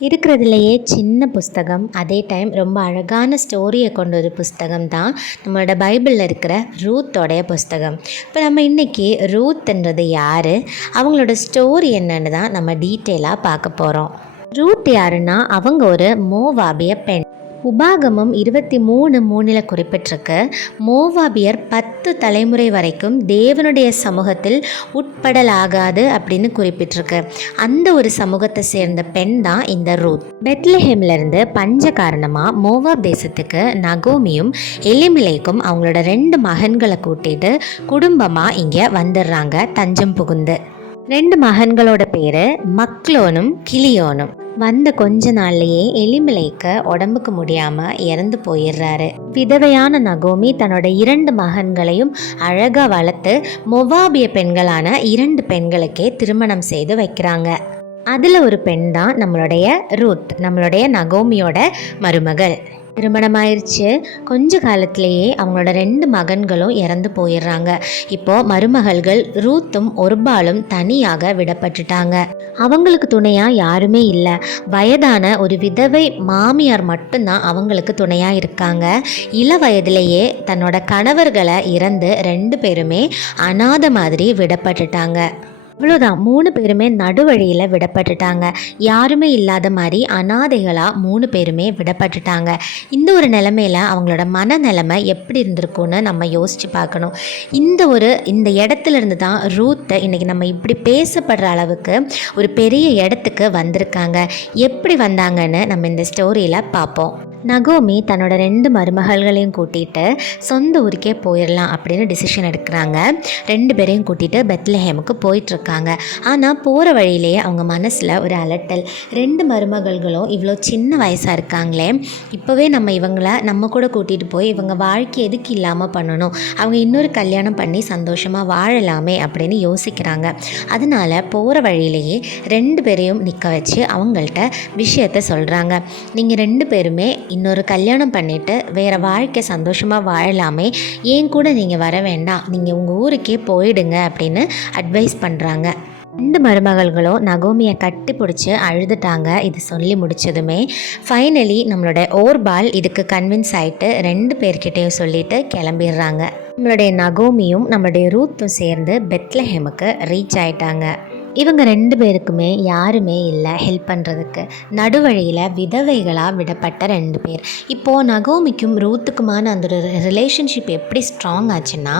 இருக்கிறதுலையே சின்ன புஸ்தகம், அதே டைம் ரொம்ப அழகான ஸ்டோரியை கொண்ட ஒரு புஸ்தகம் தான் நம்மளோட பைபிளில் இருக்கிற ரூத்தோடைய புஸ்தகம். இப்போ நம்ம இன்றைக்கி ரூத்ன்றது யார், அவங்களோட ஸ்டோரி என்னன்னு தான் நம்ம டீட்டெயிலாக பார்க்க போகிறோம். ரூத் யாருன்னா அவங்க ஒரு மோவாபிய பெண். உபாகமம் 23:3 குறிப்பிட்டிருக்கு, மோவாபியர் 10 தலைமுறை வரைக்கும் தேவனுடைய சமூகத்தில் உட்படலாகாது அப்படின்னு குறிப்பிட்டிருக்கு. அந்த ஒரு சமூகத்தை சேர்ந்த பெண் தான் இந்த ரூத். பெத்லஹேம்லேருந்து பஞ்ச காரணமாக மோவாப் தேசத்துக்கு நகோமியும் எலிமெலேக்கும் அவங்களோட 2 மகன்களை கூட்டிட்டு குடும்பமாக இங்கே வந்துடுறாங்க தஞ்சம் புகுந்து. 2 மகன்களோட பேர் மக்லோனும் கிளியோனும். வந்த கொஞ்ச நாள்லயே எலிமெலேக்கு உடம்புக்கு முடியாமல் இறந்து போயிடுறாரு. விதவையான நகோமி தன்னோட 2 மகன்களையும் அழகாக வளர்த்து மொவாபிய பெண்களான 2 பெண்களுக்கே திருமணம் செய்து வைக்கிறாங்க. அதில் ஒரு பெண் தான் நம்மளுடைய ரூத், நம்மளுடைய நகோமியோட மருமகள். திருமணமாயிருச்சு, கொஞ்ச காலத்திலேயே அவங்களோட 2 மகன்களும் இறந்து போயிடுறாங்க. இப்போது மருமகள்கள் ரூத்தும் ஒர்பாலும் தனியாக விடப்பட்டுட்டாங்க. அவங்களுக்கு துணையாக யாருமே இல்லை. வயதான ஒரு விதவை மாமியார் மட்டும்தான் அவங்களுக்கு துணையாக இருக்காங்க. இள வயதிலேயே தன்னோட கணவர்களை இறந்து 2 பேருமே அனாதை மாதிரி விடப்பட்டுட்டாங்க. அவ்வளோதான், 3 பேருமே நடுவழியில் விடப்பட்டுட்டாங்க. யாருமே இல்லாத மாதிரி அனாதைகளாக 3 பேருமே விடப்பட்டுட்டாங்க. இந்த ஒரு நிலைமையில் அவங்களோட மனநிலைமை எப்படி இருந்திருக்குன்னு நம்ம யோசித்து பார்க்கணும். இந்த இடத்துல இருந்து தான் ரூத்தை இன்றைக்கி நம்ம இப்படி பேசப்படுற அளவுக்கு ஒரு பெரிய இடத்துக்கு வந்திருக்காங்க. எப்படி வந்தாங்கன்னு நம்ம இந்த ஸ்டோரியில் பார்ப்போம். நகோமி தன்னோட 2 மருமகள்களையும் கூட்டிகிட்டு சொந்த ஊருக்கே போயிடலாம் அப்படின்னு டிசிஷன் எடுக்கிறாங்க. 2 பேரையும் கூட்டிகிட்டு பெத்லஹேமுக்கு போயிட்டுருக்காங்க. ஆனால் போகிற வழியிலேயே அவங்க மனசில் ஒரு அலட்டல். 2 மருமகள்களும் இவ்வளோ சின்ன வயசாக இருக்காங்களே, இப்போவே நம்ம இவங்கள நம்ம கூட கூட்டிகிட்டு போய் இவங்க வாழ்க்கை எதுக்கு இல்லாமல் பண்ணணும், அவங்க இன்னொரு கல்யாணம் பண்ணி சந்தோஷமாக வாழலாமே அப்படின்னு யோசிக்கிறாங்க. அதனால் போகிற வழியிலேயே 2 பேரையும் நிற்க வச்சு அவங்கள்ட்ட விஷயத்த சொல்கிறாங்க. நீங்கள் 2 பேருமே இன்னொரு கல்யாணம் பண்ணிவிட்டு வேறு வாழ்க்கை சந்தோஷமாக வாழலாமே, ஏன் கூட நீங்கள் வர வேண்டாம், நீங்கள் உங்கள் ஊருக்கே போயிடுங்க அப்படின்னு அட்வைஸ் பண்ணுறாங்க. 2 மருமகள்களும் நகோமியை கட்டி பிடிச்சி அழுதுட்டாங்க. இது சொல்லி முடித்ததுமே ஃபைனலி நம்மளோட ஓர்பால் இதுக்கு கன்வின்ஸ் ஆகிட்டு 2 பேர்கிட்டையும் சொல்லிட்டு கிளம்பிடுறாங்க. நம்மளுடைய நகோமியும் நம்மளுடைய ரூத்தும் சேர்ந்து பெத்லஹேமுக்கு ரீச் ஆயிட்டாங்க. இவங்க 2 பேருக்குமே யாருமே இல்லை ஹெல்ப் பண்ணுறதுக்கு. நடுவழியில் விதவைகளாக விடப்பட்ட 2 பேர். இப்போது நகோமிக்கும் ரூத்துக்குமான அந்த ஒரு ரிலேஷன்ஷிப் எப்படி ஸ்ட்ராங் ஆச்சுன்னா,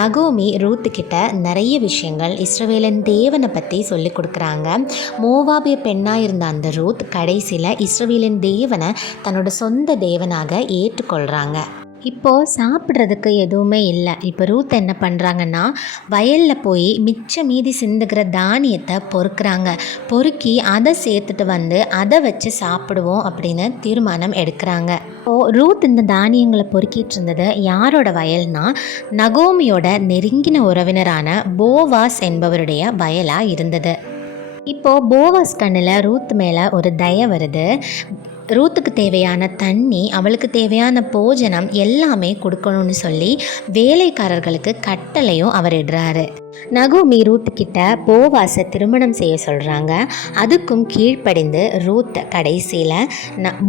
நகோமி ரூத்துக்கிட்ட நிறைய விஷயங்கள் இஸ்ரவேலின் தேவனை பற்றி சொல்லி கொடுக்குறாங்க. மோவாபிய பெண்ணாக இருந்த அந்த ரூத் கடைசியில் இஸ்ரவேலின் தேவனை தன்னோட சொந்த தேவனாக ஏற்றுக்கொள்கிறாங்க. இப்போது சாப்பிட்றதுக்கு எதுவுமே இல்லை. இப்போ ரூத் என்ன பண்ணுறாங்கன்னா, வயலில் போய் மீதி சிந்துகிற தானியத்தை பொறுக்கிறாங்க. பொறுக்கி அதை சேர்த்துட்டு வந்து அதை வச்சு சாப்பிடுவோம் அப்படின்னு தீர்மானம் எடுக்கிறாங்க. இப்போது ரூத் இந்த தானியங்களை பொறுக்கிட்டு இருந்தது யாரோட வயல்னா, நகோமியோட நெருங்கின உறவினரான போவாஸ் என்பவருடைய வயலாக இருந்தது. இப்போது போவாஸ் கண்ணில் ரூத் மேலே ஒரு தயை வருது. ரூத்துக்கு தேவையான தண்ணி, அவளுக்கு தேவையான போஜனம் எல்லாமே கொடுக்கணும்னு சொல்லி வேலைக்காரர்களுக்கு கட்டளையும் அவர் இடுறாரு. நகோமி ரூத்துக்கிட்ட போவாஸை திருமணம் செய்ய சொல்கிறாங்க. அதுக்கும் கீழ்ப்படிந்து ரூத் கடைசியில்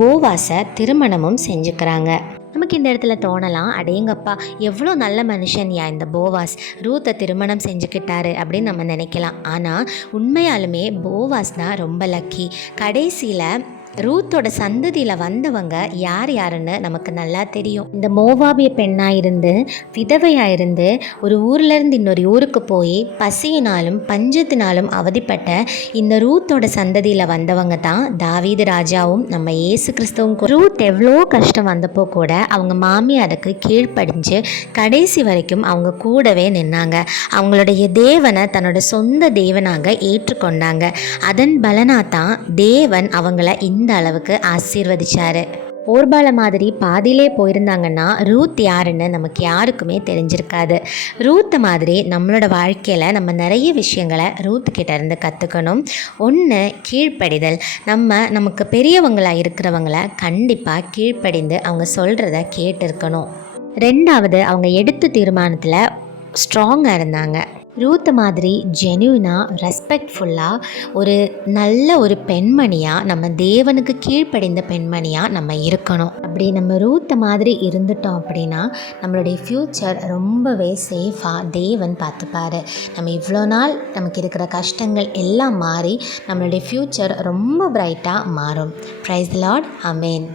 போவாஸை திருமணமும் செஞ்சுக்கிறாங்க. நமக்கு இந்த இடத்துல தோணலாம், அடேங்கப்பா எவ்வளோ நல்ல மனுஷன் இந்த போவாஸ், ரூத்தை திருமணம் செஞ்சுக்கிட்டாரு அப்படின்னு நம்ம நினைக்கலாம். ஆனால் உண்மையாலுமே போவாஸ் தான் ரொம்ப லக்கி. கடைசியில் ரூத்தோட சந்ததியில் வந்தவங்க யார் யாருன்னு நமக்கு நல்லா தெரியும். இந்த மோவாபிய பெண்ணாக இருந்து விதவையாக இருந்து ஒரு ஊர்லேருந்து இன்னொரு ஊருக்கு போய் பசியினாலும் பஞ்சத்தினாலும் அவதிப்பட்ட இந்த ரூத்தோட சந்ததியில் வந்தவங்க தான் தாவீது ராஜாவும் நம்ம இயேசு கிறிஸ்துவும். ரூத் எவ்வளோ கஷ்டம் வந்தப்போ கூட அவங்க மாமியாருக்கு கீழ்ப்படிஞ்சு கடைசி வரைக்கும் அவங்க கூடவே நின்னாங்க. அவங்களுடைய தேவனை தன்னோட சொந்த தேவனாக ஏற்றுக்கொண்டாங்க. அதன் பலனாக தான் தேவன் அவங்கள இந்த அளவுக்கு ஆசீர்வதிச்சாரு. ஓர்பால மாதிரி பாதியிலே போயிருந்தாங்கன்னா ரூத் யாருன்னு நமக்கு யாருக்குமே தெரிஞ்சிருக்காது. ரூத்தை மாதிரி நம்மளோட வாழ்க்கையில் நம்ம நிறைய விஷயங்களை ரூத்துக்கிட்ட இருந்து கற்றுக்கணும். ஒன்று, கீழ்ப்படிதல். நமக்கு பெரியவங்களாக இருக்கிறவங்கள கண்டிப்பாக கீழ்ப்படிந்து அவங்க சொல்கிறத கேட்டு இருக்கணும். 2வது, அவங்க எடுத்த தீர்மானத்தில் ஸ்ட்ராங்காக இருந்தாங்க. ரூத் மாதிரி ஜென்யூனாக ரெஸ்பெக்ட்ஃபுல்லாக ஒரு நல்ல ஒரு பெண்மணியாக, நம்ம தேவனுக்கு கீழ்ப்படிந்த பெண்மணியாக நம்ம இருக்கணும். அப்படி நம்ம ரூத்தை மாதிரி இருந்துட்டோம் அப்படின்னா நம்மளுடைய ஃப்யூச்சர் ரொம்பவே சேஃபாக தேவன் பார்த்துப்பார். நம்ம இவ்வளோ நாள் நமக்கு இருக்கிற கஷ்டங்கள் எல்லாம் மாறி நம்மளுடைய ஃப்யூச்சர் ரொம்ப பிரைட்டாக மாறும். ப்ரைஸ் தி லார்ட். ஆமென்.